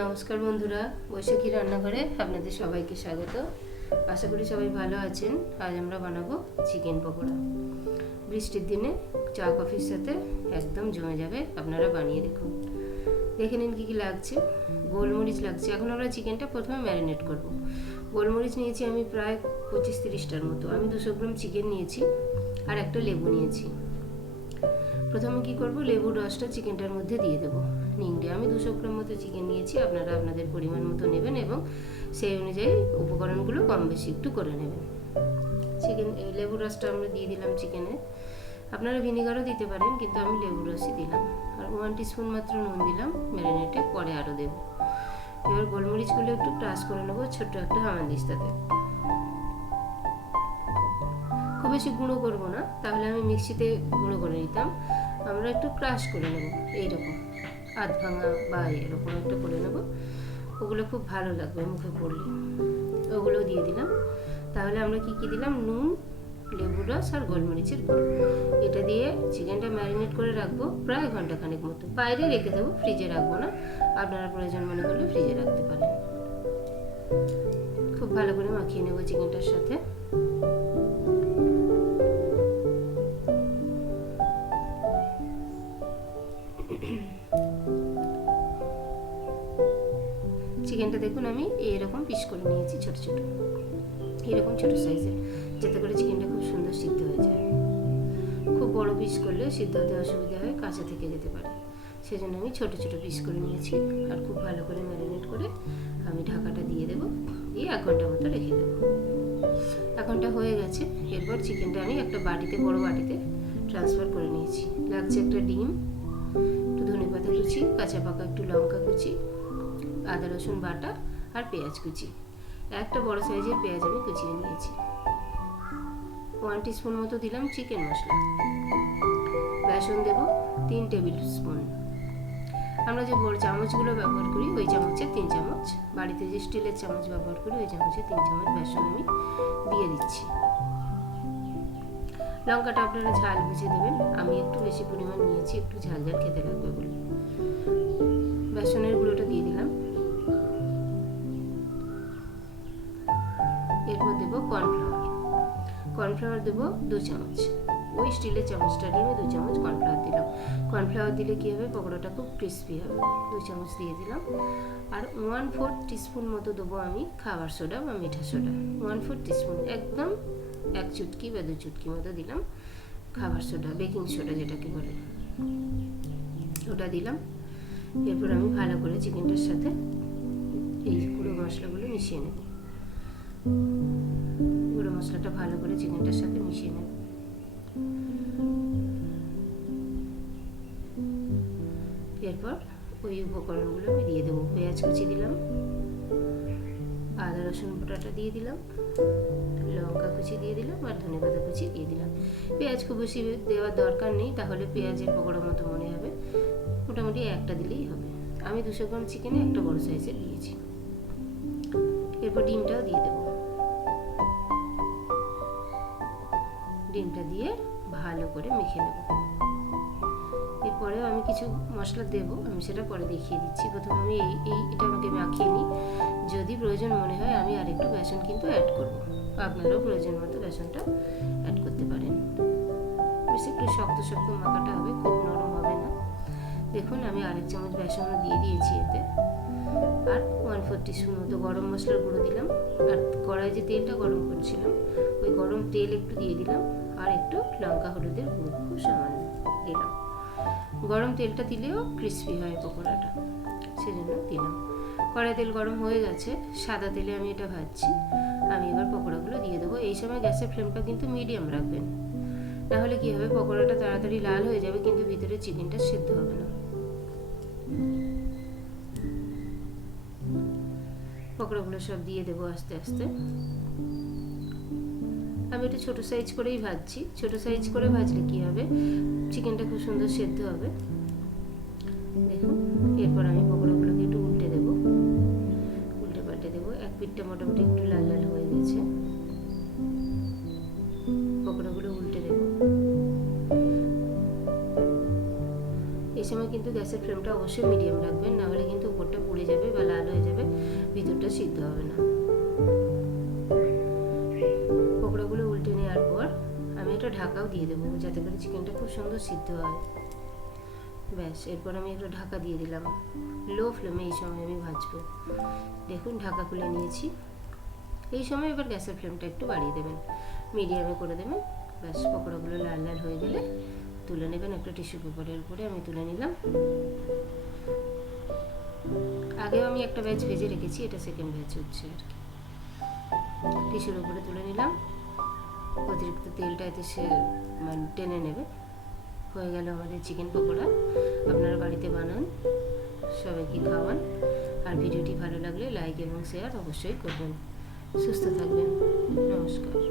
নমস্কার বন্ধুরা, বৈশাখী রান্নাঘরে আপনাদের সবাইকে স্বাগত। আশা করি সবাই ভালো আছেন। আজ আমরা বানাবো চিকেন পকোড়া। বৃষ্টির দিনে চা কফির সাথে একদম জমে যাবে, আপনারা বানিয়ে দেখুন। দেখে নিন কী কী লাগছে। গোলমরিচ লাগছে, এখন আমরা চিকেনটা প্রথমে ম্যারিনেট করব। গোলমরিচ নিয়েছি আমি প্রায় 25-30টার মতো। আমি 200 গ্রাম চিকেন নিয়েছি আর একটা লেবু নিয়েছি। প্রথমে কি করব, লেবুর রসটা চিকেনটার মধ্যে দিয়ে দেবো নিংড়ে। আমি 200 গ্রাম মতো চিকেন নিয়েছি, আপনারা আপনাদের পরিমাণ মতো নেবেন এবং সেই অনুযায়ী উপকরণগুলো কম বেশি একটু করে নেবেন। এই লেবুর রসটা আমরা দিয়ে দিলাম চিকেনে। আপনারা ভিনেগারও দিতে পারেন, কিন্তু আমি লেবুর রসই দিলাম। আর 1 টিস্পুন মাত্র নুন দিলাম ম্যারিনেটে, পরে আরও দেবো। এবার গোলমরিচগুলো একটু ক্রাশ করে নেবো ছোট্ট একটা হামানদিস্তাতে। খুব বেশি গুঁড়ো করবো না, তাহলে আমি মিক্সিতে গুঁড়ো করে নিতাম। আমরা একটু ক্রাশ করে নেব, এইরকম আধ ভাঙা বা এরকম একটা করে নেব। ওগুলো খুব ভালো লাগবে মুখে পড়লে। ওগুলো দিয়ে দিলাম। তাহলে আমরা কি কি দিলাম, নুন, লেবুর রস আর গোলমরিচের গুঁড়ো। এটা দিয়ে চিকেনটা ম্যারিনেট করে রাখবো প্রায় ঘন্টাখানেক মতো। বাইরে রেখে দেবো, ফ্রিজে রাখবো না। আপনারা প্রয়োজন মনে করলে ফ্রিজে রাখতে পারেন। খুব ভালো করে মাখিয়ে নেব চিকেনটার সাথে। চিকেনটা দেখুন আমি এইরকম পিস করে নিয়েছি, ছোট ছোট, এরকম ছোট সাইজের, যাতে করে চিকেনটা খুব সুন্দর সিদ্ধ হয়ে যায়। খুব বড় পিস করলে সিদ্ধ হতে অসুবিধা হয়, কাঁচা থেকে যেতে পারে। সেজন্য আমি ছোট ছোট পিস করে নিয়েছি। আর খুব ভালো করে ম্যারিনেট করে আমি ঢাকাটা দিয়ে দেবো, দিয়ে 1 ঘন্টা মতো রেখে দেবো। 1 ঘন্টা হয়ে গেছে। এরপর চিকেনটা আমি একটা বাটিতে, বড় বাটিতে ট্রান্সফার করে নিয়েছি। লাগছে একটা ডিম, একটু ধনেপাতা কুচি, কাঁচা পাকা একটু লঙ্কা কুচি, আদা রসুন বাটা আর পেঁয়াজ কুচি। একটা বড় সাইজের পেঁয়াজ আমি কুচিয়ে নিয়েছি। 1 টিস্পুন মতো দিলাম চিকেন মশলা। বেসন দেব 3 টেবিল স্পুন। আমরা যে বড় চামচগুলো ব্যবহার করি ওই চামচে 3 চামচ, বাড়িতে যে স্টিলের চামচ ব্যবহার করি ওই চামচে 3 চামচ বেসন আমি দিয়ে দিচ্ছি। লঙ্কাটা আপনারা ঝাল বুঝে দেবেন, আমি একটু বেশি পরিমাণ নিয়েছি, একটু ঝাল ঝাল খেতে লাগবে বলে। বেসনের গুঁড়োটা দিয়ে দিলাম। এরপর দেবো কর্নফ্লাওয়ার। কর্নফ্লাওয়ার দেবো 2 চামচ। ওই স্টিলের চামচটা দিয়ে আমি 2 চামচ কর্নফ্লাওয়ার দিলাম। কর্নফ্লাওয়ার দিলে কী হবে, পকোড়াটা খুব ক্রিস্পি হবে। 2 চামচ দিয়ে দিলাম। আর 1/4 টিস্পুন মতো দেবো আমি খাবার সোডা বা মিঠা সোডা। 1/4 টিস্পুন, একদম 1 চুটকি বা 2 চুটকি মতো দিলাম খাবার সোডা, বেকিং সোডা যেটাকে বলে, ওটা দিলাম। এরপর আমি ভালো করে চিকেনটার সাথে এই গুঁড়ো মশলাগুলো মিশিয়ে নেব। গুঁড়ো মশলাটা ভালো করে চিকেনটার সাথে মিশিয়ে নেব। এরপর ওই উপকরণগুলো আমি দিয়ে দেবো। পেঁয়াজ কুচি দিলাম, আদা রসুন বাটাটা দিয়ে দিলাম, লঙ্কা কুচি দিয়ে দিলাম আর ধনেপাতা কুচি দিয়ে দিলাম। পেঁয়াজ খুব বেশি দেওয়ার দরকার নেই, তাহলে পেঁয়াজের পকোড়া মতো মনে হবে। মোটামুটি একটা দিলেই হবে। আমি 200 গ্রাম চিকেনে একটা বড় সাইজের দিয়েছি। এরপর ডিমটাও দিয়ে দেবো। ডিমটা দিয়ে ভালো করে মেখে নেব। এরপরেও আমি কিছু মশলা দেবো, আমি সেটা পরে দেখিয়ে দিচ্ছি। প্রথমে আমি এটা আমাকে মাখিয়ে নিই। যদি প্রয়োজন মনে হয় আমি আরেকটু বেসন কিন্তু অ্যাড করব। আপনারাও প্রয়োজন মতো বেসনটা অ্যাড করতে পারেন। বেশ একটু শক্ত শক্ত মাখাটা হবে, খুব নরম হবে না। দেখুন আমি আরেক চামচ বেসনও দিয়ে দিয়েছি এতে। আর 1/4 টিস্পুন মতো গরম মশলার গুঁড়ো দিলাম। আর কড়াই যে তেলটা গরম করছিলাম ওই গরম তেল একটু দিয়ে দিলাম। আর একটু লঙ্কা হলুদের গুঁড়ো খুব সামান্য দিলাম। গরম তেলটা দিলেও ক্রিস্পি হয় পকোড়াটা, সেজন্য দিলাম। কড়াই তেল গরম হয়ে গেছে, সাদা তেলে আমি এটা ভাজছি। আমি এবার পকোড়াগুলো দিয়ে দেবো। এই সময় গ্যাসের ফ্লেমটা কিন্তু মিডিয়াম রাখবেন, নাহলে কী হবে, পকোড়াটা তাড়াতাড়ি লাল হয়ে যাবে কিন্তু ভিতরে চিকেনটা সেদ্ধ হবে না। পকোড়াগুলো সব দিয়ে দেবো আস্তে আস্তে। আমি এটা ছোটো সাইজ করেই ভাজছি। ছোটো সাইজ করে ভাজলে কী হবে, চিকেনটা খুব সুন্দর সেদ্ধ হবে। দেখুন এরপর আমি পকোড়াগুলোকে একটু উল্টে দেবো, উল্টে পাল্টে দেবো। এক পিঠটা মোটামুটি একটু লাল লাল হয়ে গেছে, পকোড়াগুলো উল্টে দেবো। এই সময় কিন্তু গ্যাসের ফ্লেমটা অবশ্যই মিডিয়াম রাখবেন, না হলে কিন্তু উপরটা পুড়ে যাবে বা লাল হয়ে যাবে, ভিতরটা সিদ্ধ হবে না। পকোড়াগুলো উল্টে নেওয়ার পর আমি একটা ঢাকাও দিয়ে দেবো, যাতে করে চিকেনটা খুব সুন্দর সিদ্ধ হয়। ব্যাস, এরপর আমি একটু ঢাকা দিয়ে দিলাম। লো ফ্লেমে এই সময় আমি ভাজবো। দেখুন ঢাকা খুলে নিয়েছি। এই সময় এবার গ্যাসের ফ্লেমটা একটু বাড়িয়ে দেবেন, মিডিয়ামে করে দেবেন। ব্যাস, পকোড়াগুলো লাল লাল হয়ে গেলে তুলে নেবেন। একটা টিস্যু পেপারের উপরে আমি তুলে নিলাম। আগেও আমি একটা ব্যাচ ভেজে রেখেছি, এটা সেকেন্ড ব্যাচ হচ্ছে আর কি। টিস্যুর উপরে তুলে নিলাম। অতিরিক্ত তেলটা এতে সে মানে টেনে নেবে। হয়ে গেল আমাদের চিকেন পকোড়া। আপনারা বাড়িতে বানান, সবাইকে খাওয়ান। আর ভিডিওটি ভালো লাগলে লাইক এবং শেয়ার অবশ্যই করবেন। সুস্থ থাকবেন। নমস্কার।